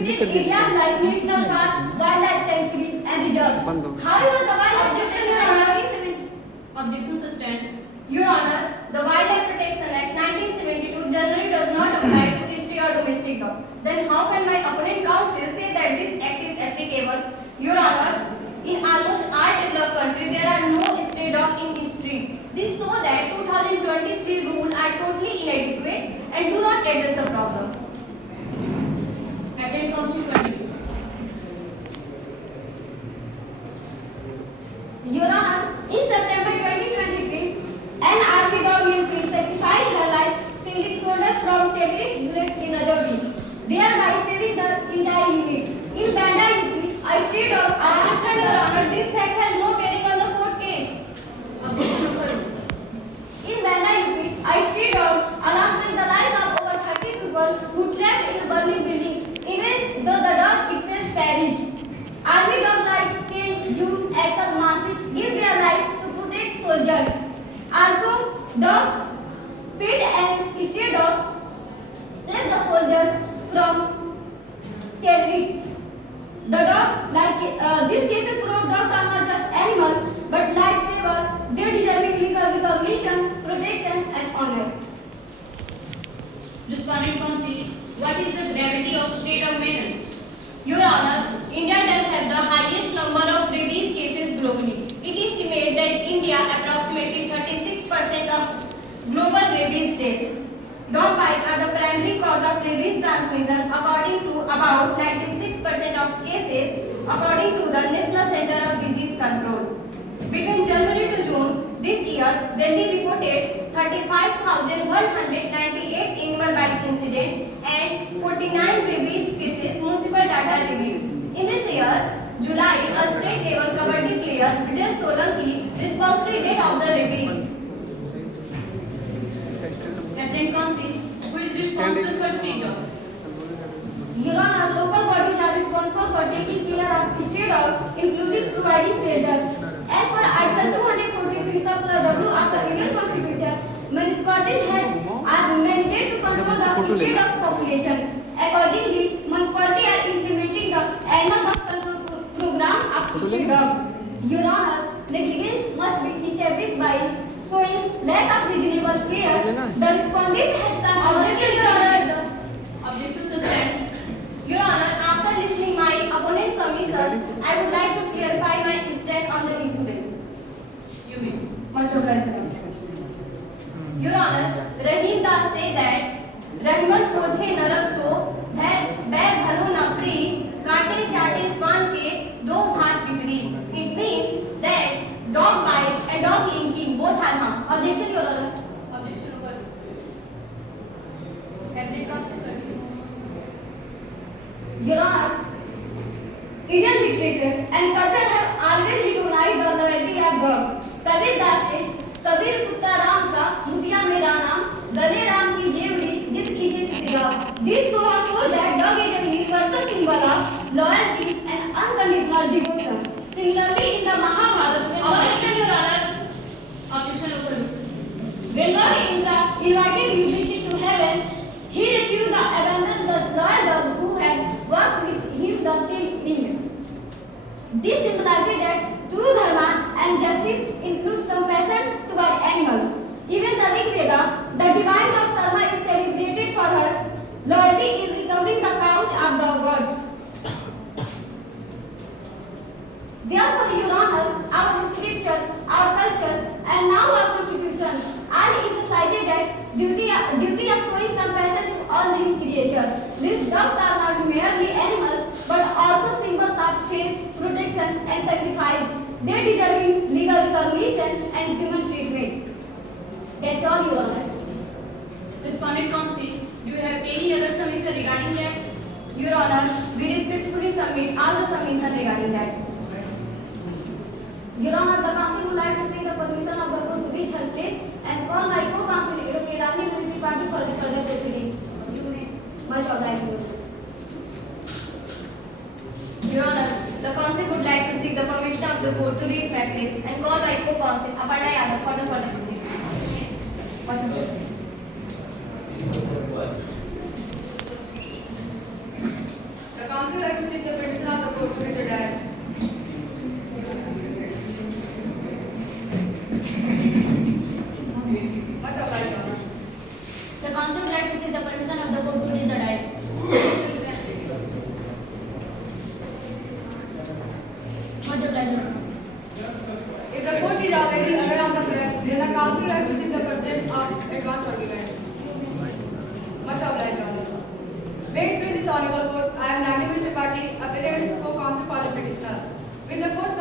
restricted areas like national park, wildlife sanctuary, and reserves. However, the wildlife Objection, Your Honor. Objection sustained. Your Honor, the Wildlife Protection Act 1972 generally does not apply to stray or domestic dog. Then how can my opponent counsel say that this act is applicable? Your Honor, in almost all developed countries, there are no stray dogs in street. This shows that 2023 rules are totally inadequate and do not address the problem. Captain Counsel continue. Your Honor, in September 2023, NRC government sacrificed her life, shielding soldiers from terrorist bullets in Ajodi, thereby saving the entire unit. In Banda, UP, a stray dog. Objection, Your Honor. This fact has no bearing on the court case. Objection overruled. In Banda, UP, a stray dog alarmed saved the lives of over 30 people who trapped in a burning building, even though the dog itself perished. Army dogs like King, June, Axel, Mansi give their life to protect soldiers. Also, dogs, pet and stray dogs save the soldiers from terrorists. The dog, these cases prove dogs are not just animals, but lifesavers. They deserve legal recognition, protection, and honor. Respondent Counsel, what is the gravity of state of menace? Your Honor, India does have the highest number of rabies cases globally. It is estimated that India approximately 36% of global rabies deaths. Dog bites are the primary cause of rabies transmission according to about 96% of cases according to the National Center of Disease Control. Between January to June this year, Delhi reported 35,198 animal bite incidents and 49 rabies cases, municipal data reviewed. In this year, July, a state level kabaddi player, Vijay Solanki, responsibly dead of the rabies. Captain Counsel, who is responsible for stray dogs? Your Honor, local bodies are responsible for taking care of stray dogs, including providing shelters. As per Article 243 Circular W of the Indian Constitution, municipalities are mandated to control the stray dogs population. Accordingly, municipalities are implementing the annual dog control program of stray dogs. Your Honor, negligence must be established by showing lack of reasonable care. The respondent has come. Objection, Your Honor. Objection sustained. Your Honor, after listening my opponent's submission, I would like to clarify my stand on the issue raised. You may. Much obliged. Your Honor, Rahim Das say that Rahman पोछे नरक सो बैर भलो नपरी काटे चाटे स्वान के दो भाग विपरीत. It means that dog bite and dog linking both are harm. Objection, Your Honor. Objection overruled. Captain Counsel continue. Your Honor, Indian literature and culture have always recognized the loyalty of dog. Kabir Das says, Kabir कुत्ता राम का मुतिया मेरा नाम गले राम की जेवड़ी जित खींचे तेरा. This shows that dog is a universal symbol of loyalty and unconditional devotion. Similarly, in the Mahabharata, Objection, Your Honor. Objection overruled. when Lord Indra invited Yudhishthira to heaven, he refused to abandon the loyal dog who had worked with him the king. This symbolizes that true dharma and justice include compassion toward animals. Even the Rig Veda, the divine dog Sarma is celebrated for her loyalty in recovering the couch of the gods. Therefore, Your Honor, our scriptures, our cultures, and now our constitution all emphasizes that duty of showing compassion to all living creatures. These dogs are not merely animals, but also symbols of faith, protection, and sacrifice. They deserve legal recognition and human treatment. That's all, Your Honor. Respondent Counsel, do you have any other submission regarding that? Your Honor, we respectfully submit all the submissions regarding that. Your Honor, the council would like to seek the permission of the court to reach her place and call my co-counsel, Advocate Rani Nancy Party, for the further proceeding. Much obliged. Your Honor, the council would like to seek the permission of the court to reach my place and call my co-counsel, Aparna Yadav, for the further proceeding. Much obliged. The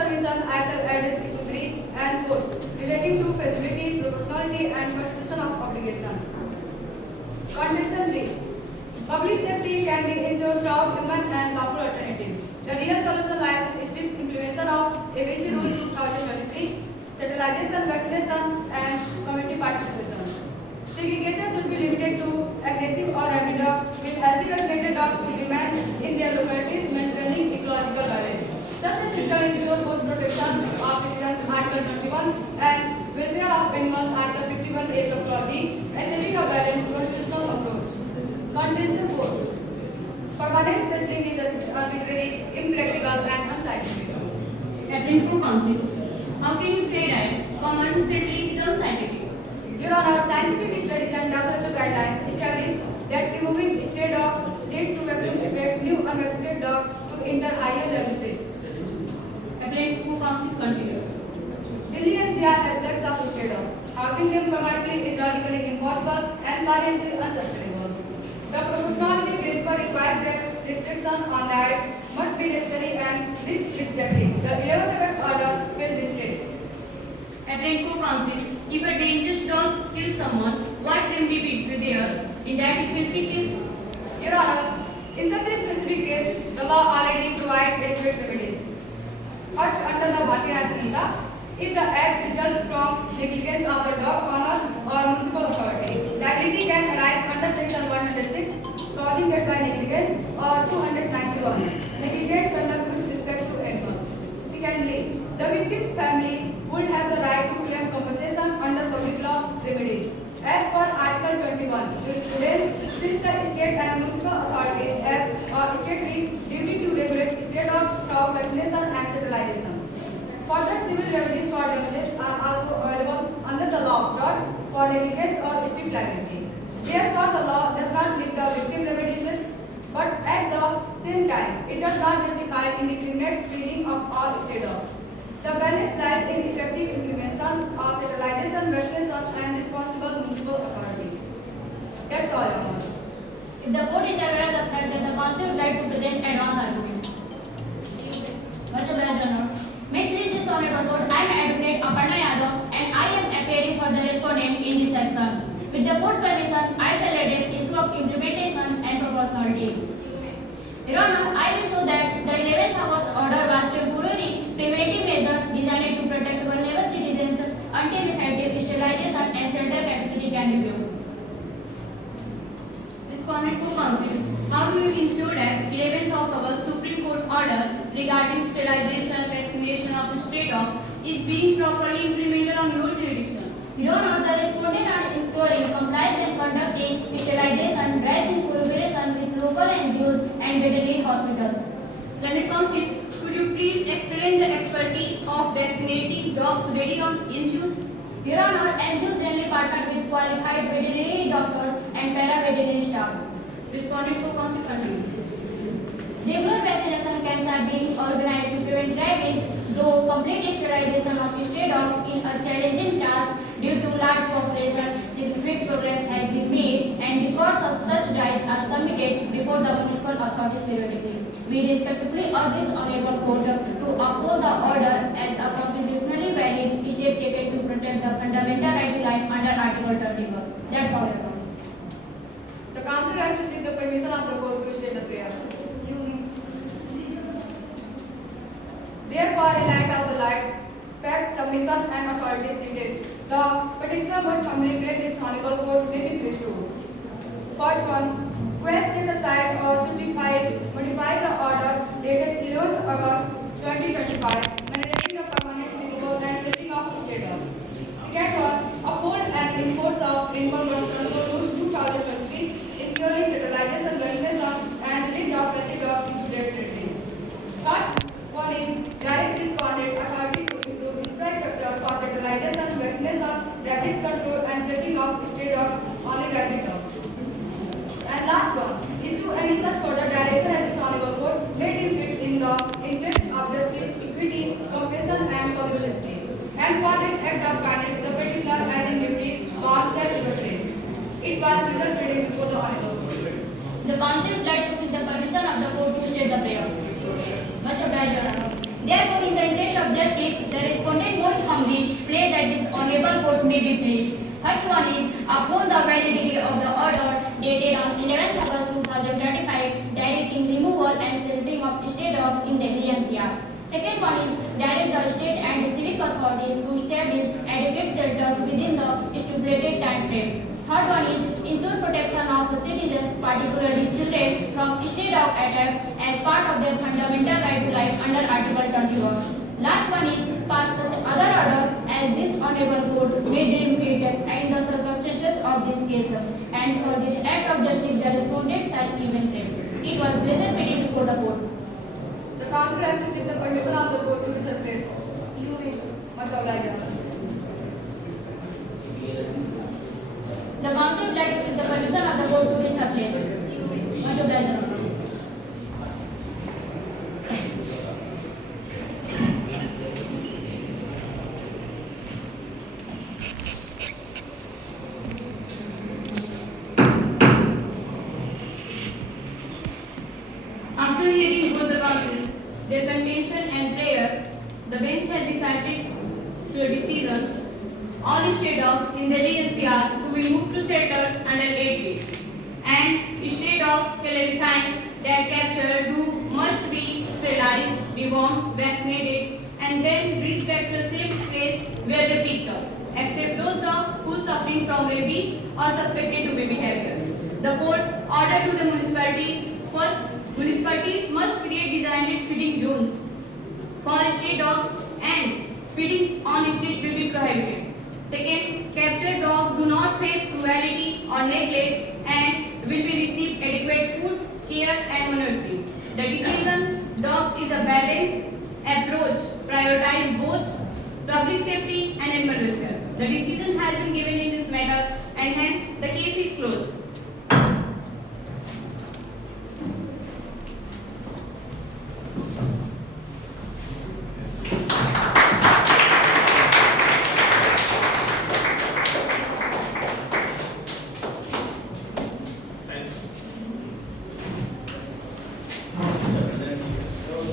submission, I shall address issue 3 and 4 relating to feasibility, proportionality and constitution of obligation. Condition 3. Public safety can be ensured through human and lawful alternative. The real solution lies in strict implementation of ABC Rule 2023, centralization, vaccination and community participation. Segregation should be limited to aggressive or rabid dogs, with healthy vaccinated dogs to remain in their localities, maintaining ecological balance. Such a system ensures both protection of citizens, Article 21, and welfare of animals, Article 51A subclause, achieving a balanced constitutional approach. Contention 4. Permanent settling is arbitrary, impractical, and unscientific. According to council, how can you say that permanent settling is unscientific? Your Honor, scientific studies and WHO guidelines established that removing stray dogs leads to vacuum effect, new unvaccinated dog to enter higher level states. According to council, continue. Delhi NCR has lakhs of stray dogs. Housing them permanently is logically impossible and financially unsustainable. The proportionality principle requires that restriction on rights must be necessary and least restrictive. The 11th August order will this state. According to council, if a dangerous dog kills someone, what remedy will be there in that specific case? Your Honor, in such a specific case, the law already provides adequate remedies. First, under the Bharatiya Sanhita, if the act results from negligence of the dog owner or municipal authority, liability can arise under section 106, causing death by negligence, or 291, negligent conduct with respect to animals. Secondly, the victim's family would have the right to claim compensation under public law remedies. As per Article 21, jurisprudence, since the state and municipal authorities have a state duty to regulate stray dogs, dog vaccination and sterilization. Further civil remedies for damages are also available under the law of dogs for negligence or strict liability. Therefore, the law does not limit the victim remedies list, but at the same time, it does not justify indiscriminate killing of all stray dogs. The balance lies in effective implementation of sterilization, vaccination, and responsible municipal authority. That's all, Your Honor. If the court is aware of the fact that the council would like to present advance argument. Much obliged, Your Honor. May it please this honorable court, I am Advocate Aparna Yadav and I am appearing for the respondent in this section. With the court's permission, I shall address issue of implementation and proportionality. Your Honor, I will show that the 11th August order was temporary preventive measure designed to protect vulnerable citizens until effective sterilization and shelter capacity can be built. Respondent to council, how do you ensure that 11th of August Supreme Court order regarding sterilization, vaccination of stray dogs is being properly implemented on your jurisdiction? Your Honor, the respondent are ensuring compliance when conducting sterilization drives in collaboration with local NGOs and veterinary hospitals. Learned council, could you please explain the expertise of vaccinating dogs ready on NGOs? Your Honor, NGOs generally partner with qualified veterinary doctors and para-veterinary staff. Respondent to council, continue. Regular vaccination camps are being organized to prevent rabies, though complete sterilization of stray dogs is a challenging task due to large population. Significant progress has been made and records of such drives are submitted before the municipal authorities periodically. We respectfully urge this honorable court to uphold the order as a constitutionally valid step taken to protect the fundamental right to life under Article 31. That's all, Your Honor. The council has to seek the permission of the court to state the prayer. Therefore, in light of the lights, facts, submission, and authority stated, the petitioner must humbly beg this honorable court may be pleased to. First one, quest set aside or modify the order dated 11th August 2025, mandating the permanent removal and setting of stray dogs. Second one, uphold and enforce the Animal Birth Control Rules 2023, ensuring sterilization, vaccination, and release of healthy dogs into their territories. Third one is direct respondent authority to improve infrastructure for sterilization, vaccination, rabies control, and setting of stray dogs, only rabid dogs. And last one, issue any such further direction as this honorable court may deem fit in the interest of justice, equity, compassion, and public safety. And for this act of kindness, the petitioner has in duty bound self-restraint. It was result reading before the honorable court. The council would like to seek the permission of the court to state the prayer. Much obliged, Your Honor. Therefore, in the interest of justice, the respondent most humbly pray that this honorable court may be pleased. First one is uphold the validity of the order dated on 11th August 2025 directing removal and sheltering of stray dogs in Delhi NCR. Second one is direct the state and civic authorities to establish adequate shelters within the stipulated time frame. Third one is ensure protection of citizens, particularly children, from stray dog attacks as part of their fundamental right to life under Article 21. Last one is pass such other orders as this honorable court may deem fit in the circumstances of this case, and for this act of justice the respondent shall even claim. It was pleasant meeting before the court. The council have to seek the permission of the court to visit place. Much obliged. The council would like to seek the permission of the court to reach her place. Much obliged. After hearing both the counsels, their contention and prayer, the bench had decided to a decision all stray dogs in Delhi NCR to be moved to shelters under 8 weeks, and stray dogs clarifying that captured do must be sterilized, dewormed, vaccinated, and then brought back to a safe place where they picked up, except those dogs who suffering from rabies or suspected to be behavior. The court ordered to the municipalities: first, municipalities must create designated feeding zones for stray dogs, and feeding on street will be prohibited. Second, captured dogs do not face cruelty or neglect